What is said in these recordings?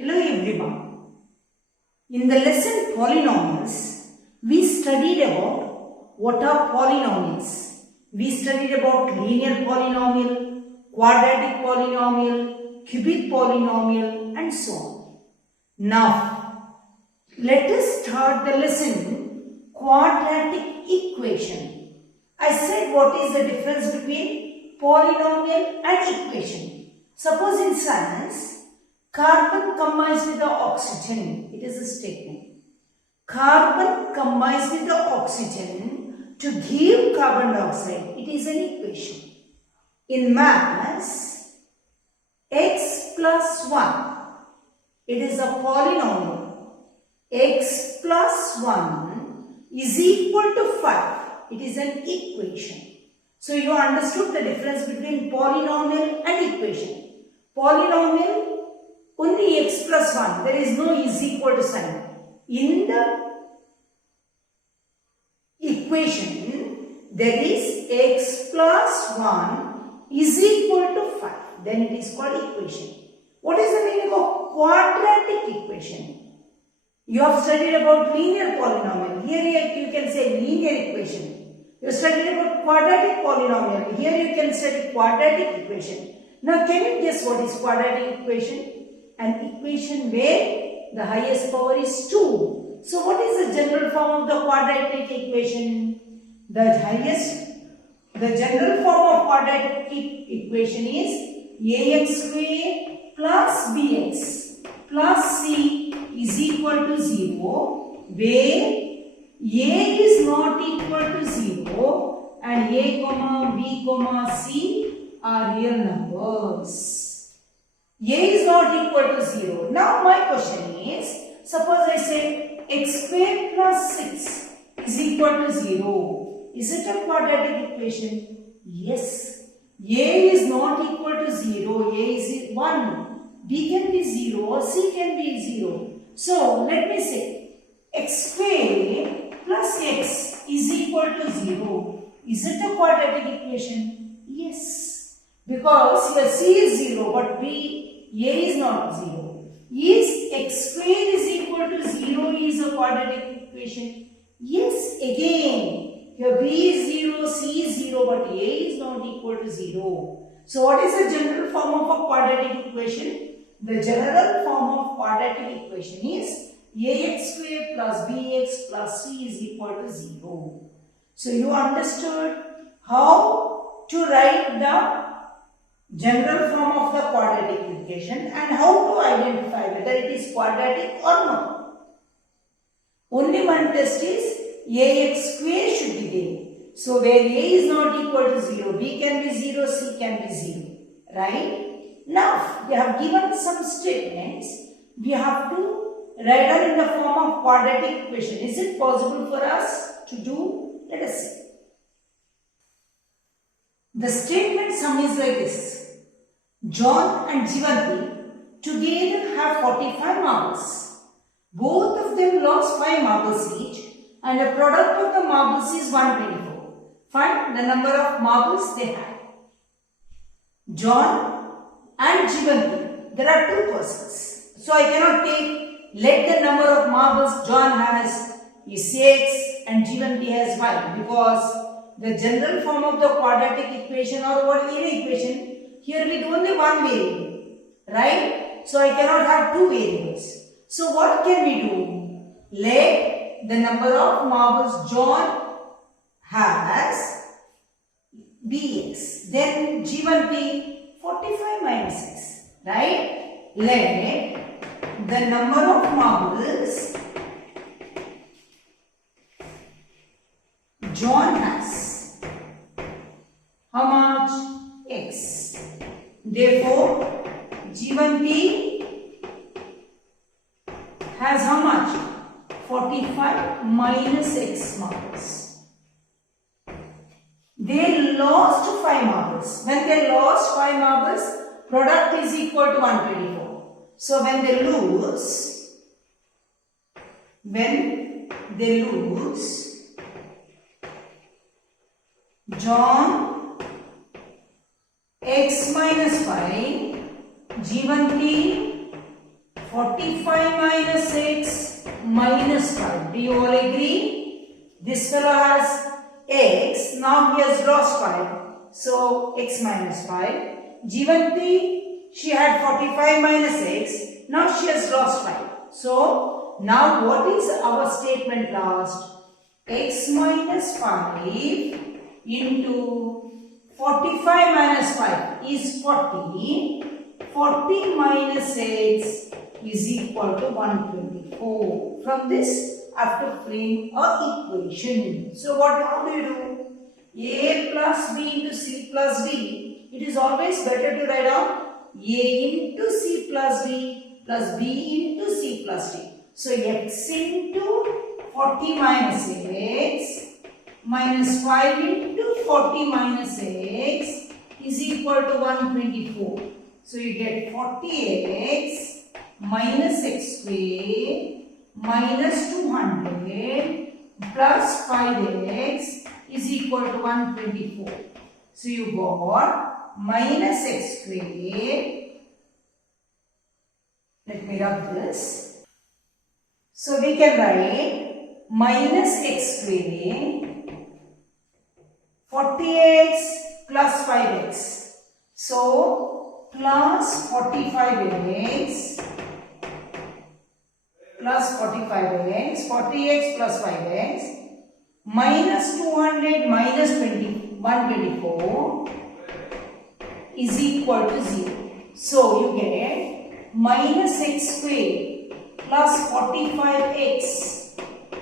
Hello everyone. In the lesson polynomials, we studied about what are polynomials. We studied about linear polynomial, quadratic polynomial, cubic polynomial and so on. Now, let us start the lesson quadratic equation. I said what is the difference between polynomial and equation. Suppose in science, carbon combines with the oxygen. It is a statement. Carbon combines with the oxygen to give carbon dioxide. It is an equation. In maths, x plus 1. It is a polynomial. X plus 1 is equal to 5. It is an equation. So you understood the difference between polynomial and equation. Polynomial, only x plus 1. There is no is equal to sign. In the equation, there is x plus 1 is equal to 5. Then it is called equation. What is the meaning of quadratic equation? You have studied about linear polynomial. Here you can say linear equation. You studied about quadratic polynomial. Here you can study quadratic equation. Now can you guess what is quadratic equation? An equation where the highest power is 2. So what is the general form of the quadratic equation? The general form of quadratic equation is ax square plus bx plus c is equal to 0, where a is not equal to 0 and a, b, c are real numbers. A is not equal to 0. Now my question is, suppose I say x square plus 6 is equal to 0. Is it a quadratic equation? Yes. A is not equal to 0. A is 1. B can be 0 or C can be 0. So let me say x square plus x is equal to 0. Is it a quadratic equation? Yes. Because here C is 0 but A is not 0. Is x square is equal to 0 is a quadratic equation? Yes. Again, here B is 0, C is 0 but A is not equal to 0. So what is the general form of a quadratic equation? The general form of quadratic equation is ax square plus bx plus c is equal to 0. So you understood how to write the general form of the quadratic equation and how to identify whether it is quadratic or not. Only one test is ax square should be there. So where a is not equal to 0, b can be 0, c can be 0. Right? Now, they have given some statements. We have to write down in the form of quadratic equation. Is it possible for us to do? Let us see. The statement sum is like this. John and Jivanti together have 45 marbles. Both of them lost 5 marbles each and the product of the marbles is 124. Find the number of marbles they have. John and Jivanti, there are 2 persons. So I cannot let the number of marbles John has is 6 and Jivanti has 5 because the general form of the quadratic equation or what any equation here with only one variable, right? So I cannot have 2 variables. So what can we do? Let the number of marbles John has be x. Then Jivanti 45 minus 6, right? Let the number of marbles John has. How much? X. Therefore, Jivanti has how much? 45 minus x marbles. They lost 5 marbles. When they lost 5 marbles, product is equal to 124. So when they lose, John x minus 5, Jivanti 45 minus 6 minus 5. Do you all agree? This fellow has x, now he has lost 5. So x minus 5. Jivanti, she had 45 minus x, now she has lost 5. So now what is our statement last? X minus 5 into 45 minus 5 is 40. 40 minus x is equal to 124. From this, I have to frame a equation. So how do you do? A plus b into c plus d. It is always better to write down a into c plus d plus b into c plus d. So x into 40 minus x minus 5 into 40 minus x is equal to 124. So you get 40x minus x square minus 200 plus 5x is equal to 124. So you got minus x square. Let me rub this. So we can write minus x square 40x plus 5x. So plus 45x plus 45x, 40x plus 5x minus 200 minus 124 is equal to 0. So you get minus x square plus 45x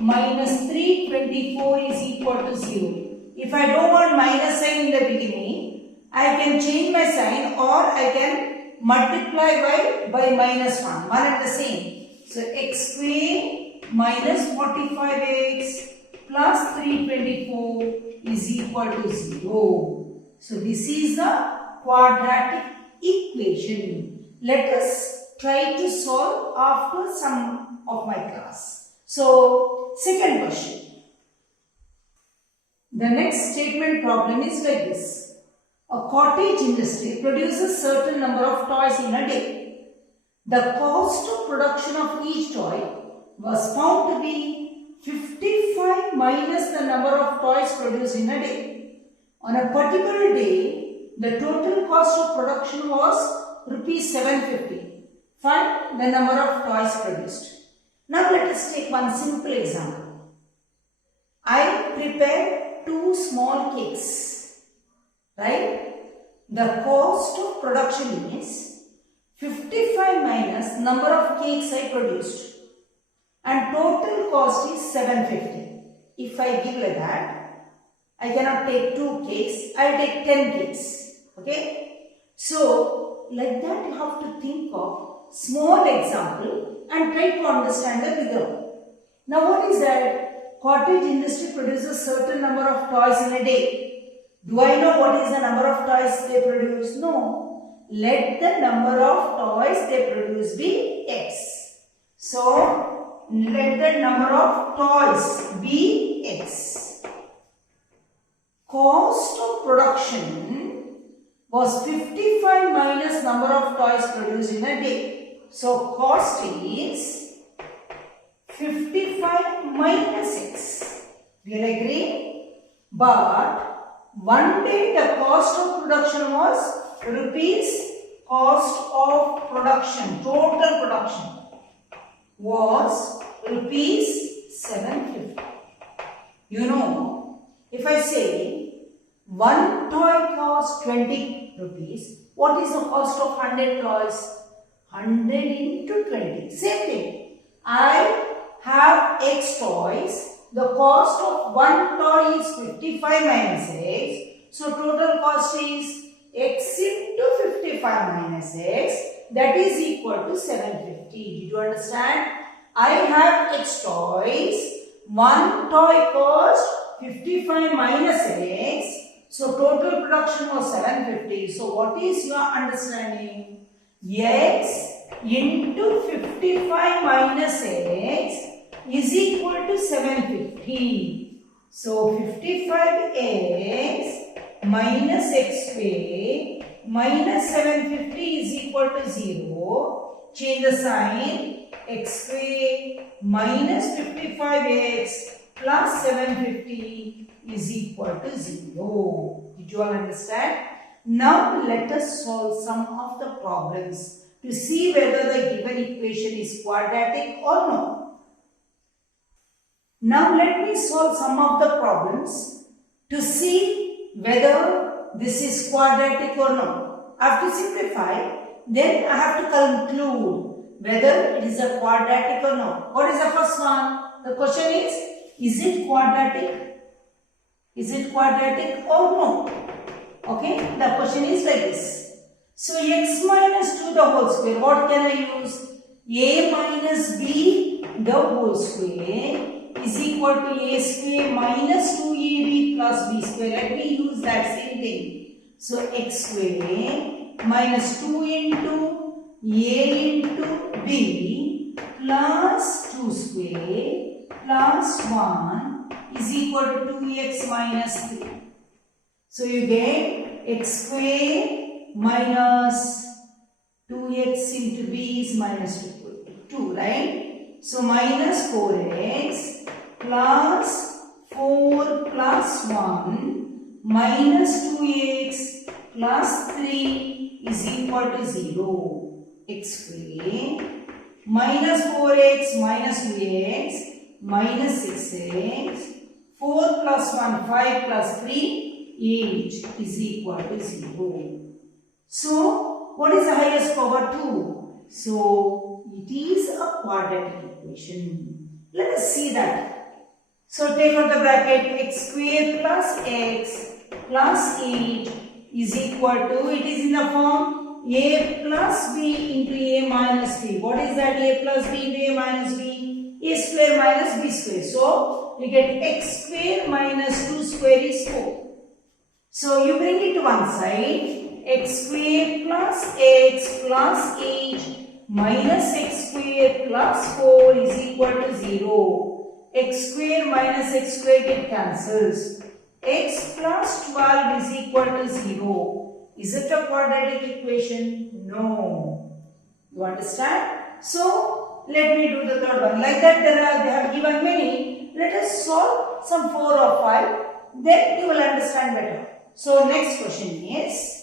minus 324 is equal to 0. If I don't want minus sign in the beginning, I can change my sign or I can multiply by minus 1 and the same. So x square minus 45x plus 324 is equal to 0. So this is the quadratic equation. Let us try to solve after some of my class. So second question. The next statement problem is like this. A cottage industry produces certain number of toys in a day. The cost of production of each toy was found to be 55 minus the number of toys produced in a day. On a particular day, the total cost of production was rupees 750. Find the number of toys produced. Now let us take one simple example. I prepared 2 small cakes, right? The cost of production is 55 minus number of cakes I produced and total cost is 750. If I give like that, I cannot take 2 cakes, I will take 10 cakes, okay? So like that you have to think of small example and try to understand the bigger. Now what is that? Cottage industry produces certain number of toys in a day. Do I know what is the number of toys they produce? No. Let the number of toys they produce be x. So, let the number of toys be x. Cost of production was 55 minus number of toys produced in a day. So, cost is 55 minus x. Do you agree? But one day the cost of production was rupees. Cost of production, total production was rupees 750. You know, if I say one toy costs 20 rupees, what is the cost of 100 toys? 100 into 20. Same thing. I have x toys. The cost of one toy is 55 minus x. So total cost is x into 55 minus x, that is equal to 750. Did you understand? I have x toys. One toy cost 55 minus x. So total production was 750. So what is your understanding? X into 55 minus x is equal to 750. So 55x minus x square minus 750 is equal to 0. change the sign. X square minus 55x plus 750 is equal to 0. Did you all understand? Now let us solve some of the problems to see whether the given equation is quadratic or not. Now let me solve some of the problems to see whether this is quadratic or not. I have to simplify, then I have to conclude whether it is a quadratic or not. What is the first one? The question is it quadratic? Is it quadratic or no? Okay, the question is like this. So x minus 2 the whole square, what can I use? A minus b the whole square is equal to a square minus 2ab plus b square. Let me use that same thing. So x square minus 2 into a into b plus 2 square plus 1 is equal to 2x minus 3. So you get x square minus 2x into b is minus 2, right? So minus 4x plus 4 plus 1 minus 2x plus 3 is equal to 0. X square minus 4x minus 2x minus 6x 4 plus 1 5 plus 3 8 is equal to 0. So what is the highest power? 2. So it is a quadratic equation. Let us see that. So take out the bracket. X square plus x plus 8 is equal to, it is in the form a plus b into a minus b. What is that? A plus b into a minus b? A square minus b square. So we get x square minus 2 square is 4. So you bring it to one side. X square plus x plus 8 minus x square plus 4 is equal to 0. X square minus x square get cancels. X plus 12 is equal to 0. Is it a quadratic equation? No. You understand? So let me do the third one. Like that they have given many. Let us solve some 4 or 5. Then you will understand better. So next question is,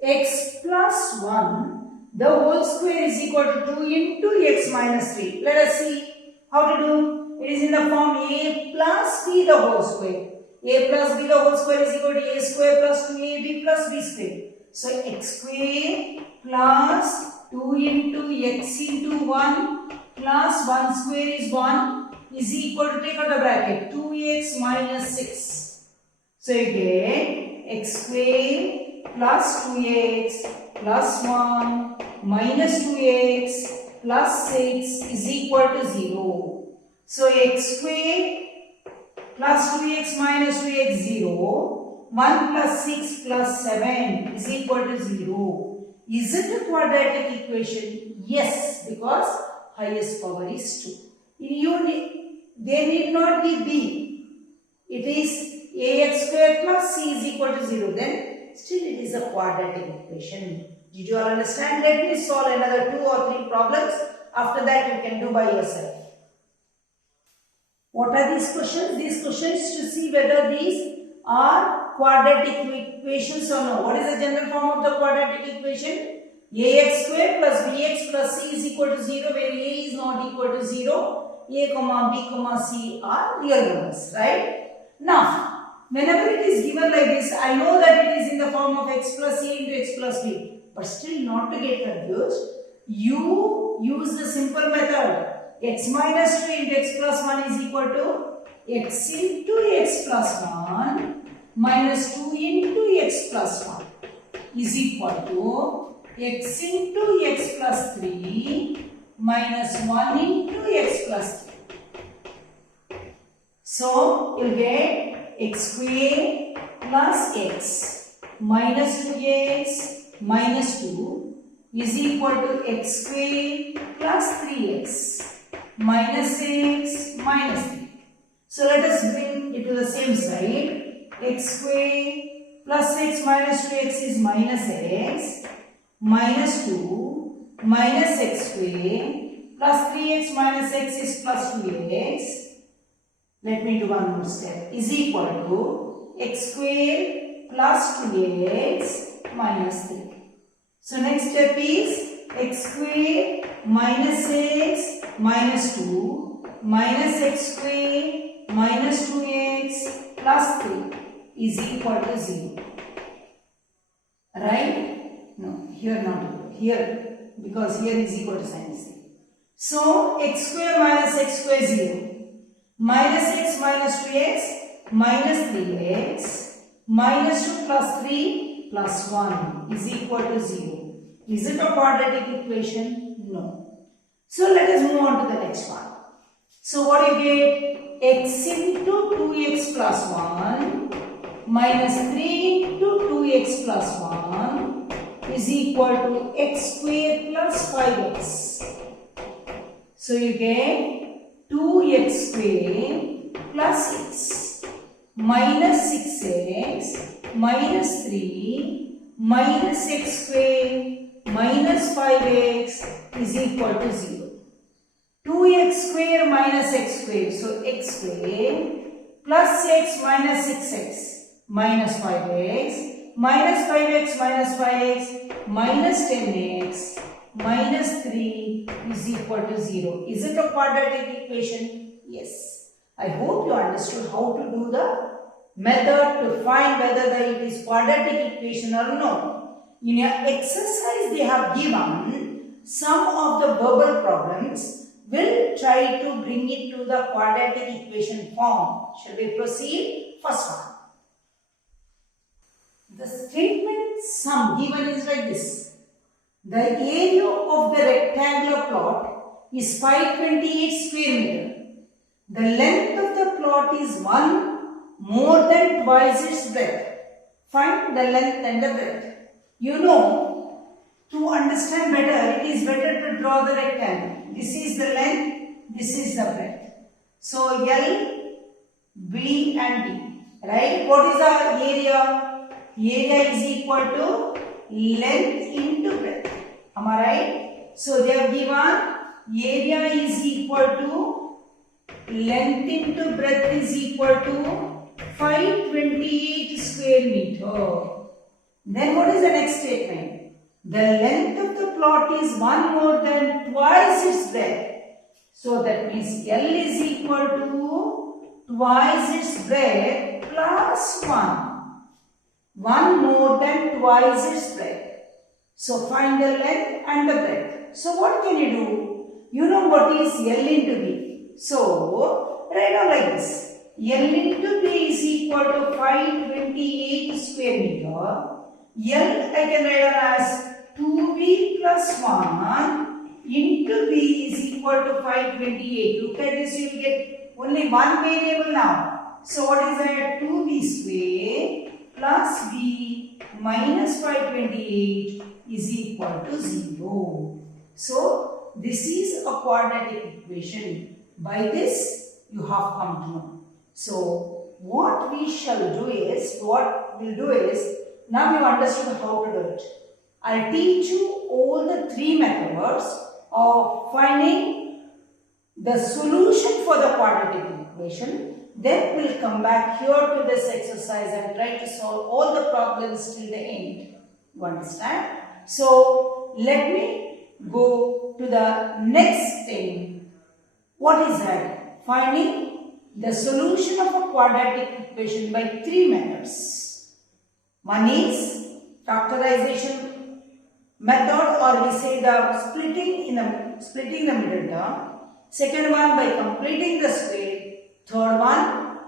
x plus 1 the whole square is equal to 2 into x minus 3. Let us see how to do. It is in the form a plus b the whole square. A plus b the whole square is equal to a square plus 2ab plus b square. So x square plus 2 into x into 1 plus 1 square is 1 is equal to, take out the bracket, 2x minus 6. So you get x square plus 2x plus 1 minus 2x plus 6 is equal to 0. So x square plus 2x minus 2x 0. 1 plus 6 plus 7 is equal to 0. Is it a quadratic equation? Yes, because highest power is 2. There need not be b. It is ax square plus c is equal to 0. Then still it is a quadratic equation. Did you all understand? Let me solve another 2 or 3 problems. After that you can do by yourself. What are these questions? These questions to see whether these are quadratic equations or no. What is the general form of the quadratic equation? Ax square plus bx plus c is equal to 0, where a is not equal to 0. A, comma b, comma c are real numbers, right? Now, whenever it is given like this, I know that it is in the form of x plus c into x plus b. But still, not to get confused, you use the simple method. X minus 2 into x plus 1 is equal to x into x plus 1 minus 2 into x plus 1 is equal to x into x plus 3 minus 1 into x plus 3. So, you get x square plus x minus 2x minus 2 is equal to x square plus 3x minus x minus 3. So, let us bring it to the same side. X square plus x minus 2x is minus x minus 2 minus x square plus 3x minus x is plus 2x. Let me do one more step. Is equal to x square plus 2x minus 3. So next step is x square minus x minus 2 minus x square minus 2x plus 3 is equal to 0. Right? No, here not equal. Here, because here is equal to sin z. So x square minus x square 0. Minus x minus 2x minus 3x minus 2 plus 3 plus 1 is equal to 0. Is it a quadratic equation? No. So let us move on to the next one. So what do you get? X into 2x plus 1 minus 3 into 2x plus 1 is equal to x square plus 5x. So you get 2x square plus 6 minus 6x minus 3 minus x square minus 5x is equal to 0. 2x square minus x square, so x square plus x minus 6x minus 5x minus 5x minus 5x minus 10x minus 3 is equal to 0. Is it a quadratic equation? Yes. I hope you understood how to do the method to find whether it is quadratic equation or no. In your exercise they have given some of the verbal problems. We'll try to bring it to the quadratic equation form. Shall we proceed? First one. The statement sum given is like this. The area of the rectangular plot is 528 square meter. The length of the plot is 1 more than twice its breadth. Find the length and the breadth. You know, to understand better, it is better to draw the rectangle. This is the length, this is the breadth. So L, B and D. Right? What is our area? Area is equal to length into breadth. Am I right? So they have given area is equal to length into breadth is equal to 528 square meter. Then what is the next statement? The length of the plot is 1 more than twice its breadth. So that means L is equal to twice its breadth plus 1. 1 more than twice its breadth. So find the length and the breadth. So what can you do? You know what is L into B. So write down like this. L into B is equal to 528 square meter. L I can write down as 2B plus 1 into B is equal to 528. Look at this, you will get only one variable now. So what is that? 2B square plus B minus 528 is equal to 0. So this is a quadratic equation. By this you have come to know. So what we'll do is, now you understood how to do it. I'll teach you all the 3 methods of finding the solution for the quadratic equation. Then we'll come back here to this exercise and try to solve all the problems till the end. You understand? So let me go to the next thing. What is that? Finding the solution of a quadratic equation by 3 methods. One is factorization method, or we say the splitting the middle term. Second one by completing the square. Third one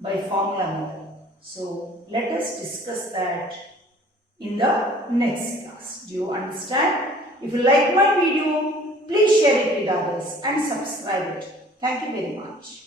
by formula method. So let us discuss that in the next class. Do you understand? If you like my video, please share it with others and subscribe it. Thank you very much.